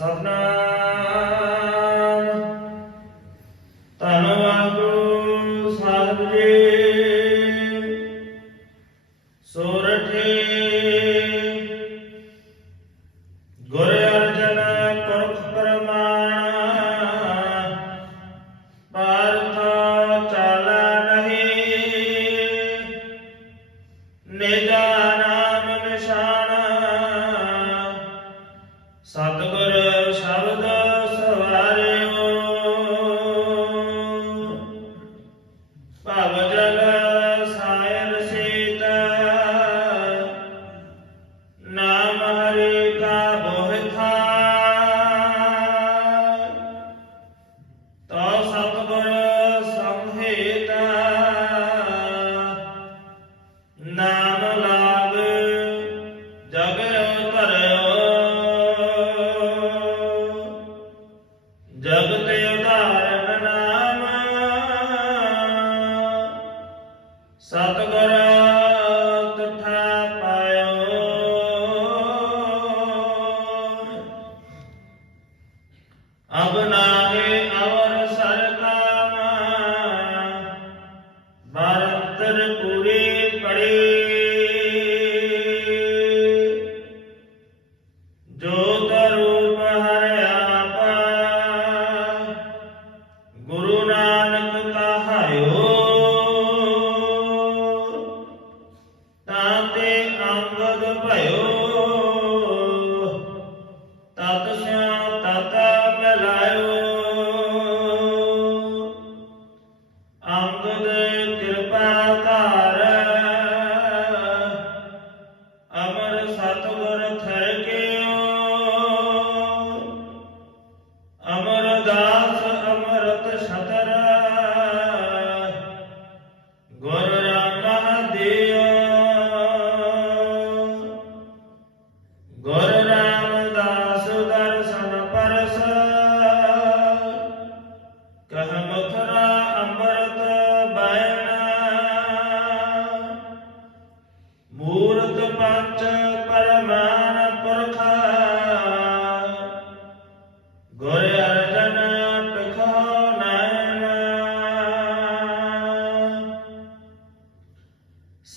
Sarna ਜੋ ਤਰੂਪ ਹਰਿ ਆਪਾ ਗੁਰੂ ਨਾਨਕ ਕਹਾਇਓ। ਤਾਤੇ ਅੰਗਦ ਭਇਓ, ਤਤ ਸਿਆ ਤਤ ਮਿਲਾਇਓ ਅੰਗਦ ਕਿਰਪਾ ਕਾ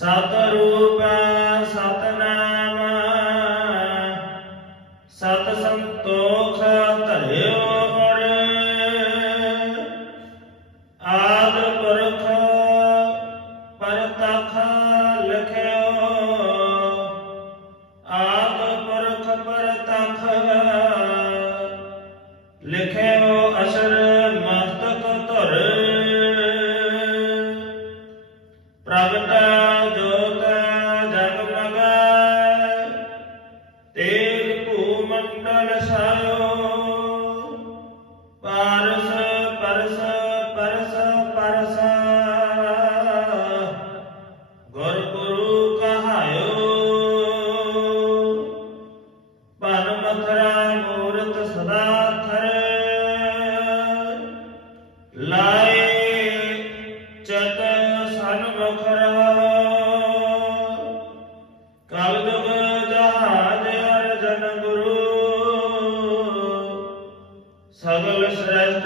ਸਤ ਰੂਪ ਸਤਨਾਮ ਸਤ ਸੰਤੋਖ ਧਰਿਓ ਮਰ ਆਦ ਪਰਖ ਪਰਤਖ ਲਖਿਓ। ਆਦ ਪਰਖ ਪਰਤਖ ਸਰਵ ਸ੍ਰੇਸ਼ਟ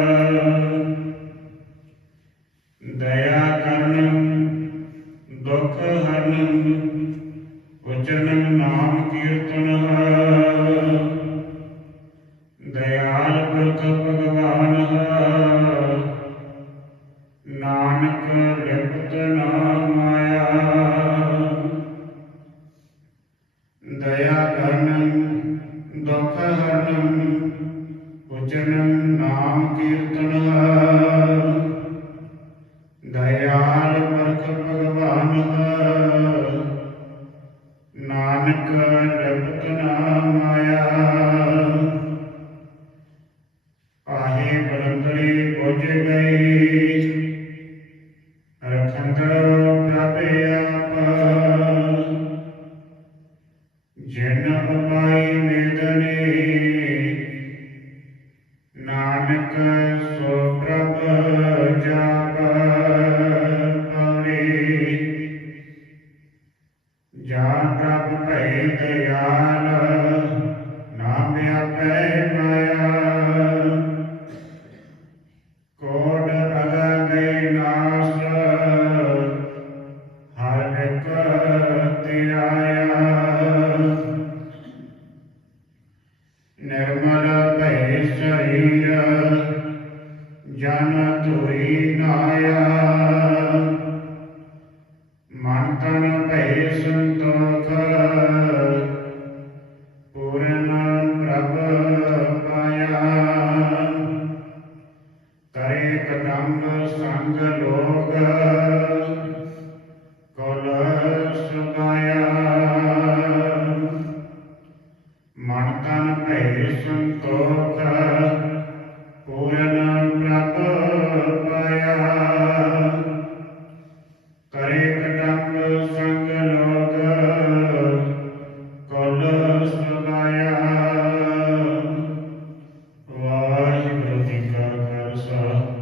ਜਾਨ ਪ੍ਰਭ ਭੈ ਦਿਆਲ ਨਾਮ ਆਪੈ ਮਾਇਆ। ਕੋਡ ਅਗਨੇ ਨਾਸ, ਹਰ ਇੱਕ ਤਿਆਇਆ ਨਿਰਮਲ ਭੈ ਸਰੀਰ, ਜਨ ਸੰਤੋਖ ਪੂਰਨ ਪ੍ਰਭ ਪਾਇਆ। ਕਰੇ ਕਟੰਗ ਸੰਗ ਲੋਗ ਕੋਲ ਸੁਭਾਇਆ। ਵਾਹਿਗੁਰੂ ਜੀ ਕਾ ਖਾਲਸਾ।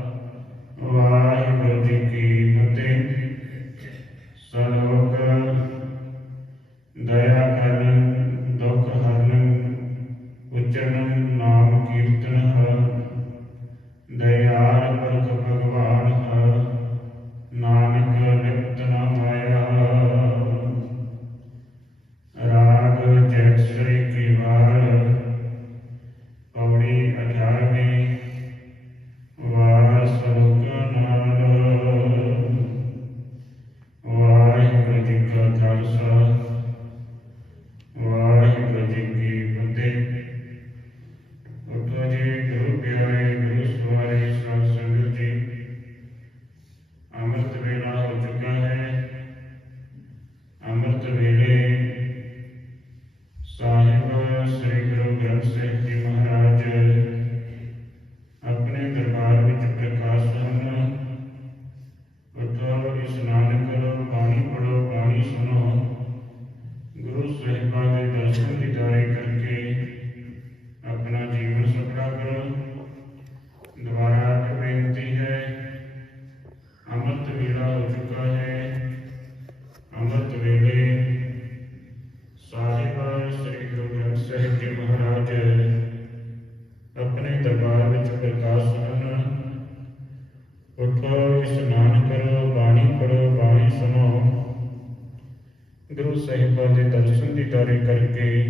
ਸਾਹਿਬਾਂ ਦੇ ਦਰਸ਼ਨ ਦੀਦਾਰੇ ਕਰਕੇ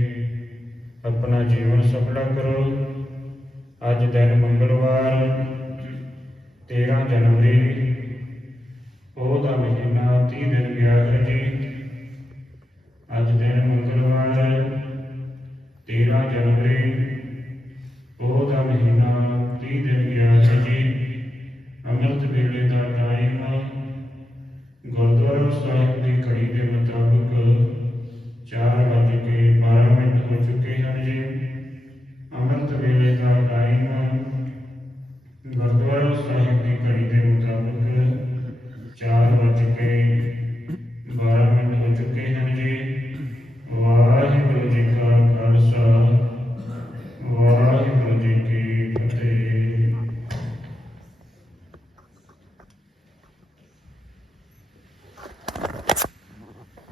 ਆਪਣਾ ਜੀਵਨ ਸਫਲਾ ਕਰੋ। ਅੱਜ ਦਿਨ ਮੰਗਲਵਾਰ 13 ਜਨਵਰੀ ਉਹ ਦਾ ਮਹੀਨਾ 30 ਦਿਨ ਗਿਆ ਹੈ ਜੀ।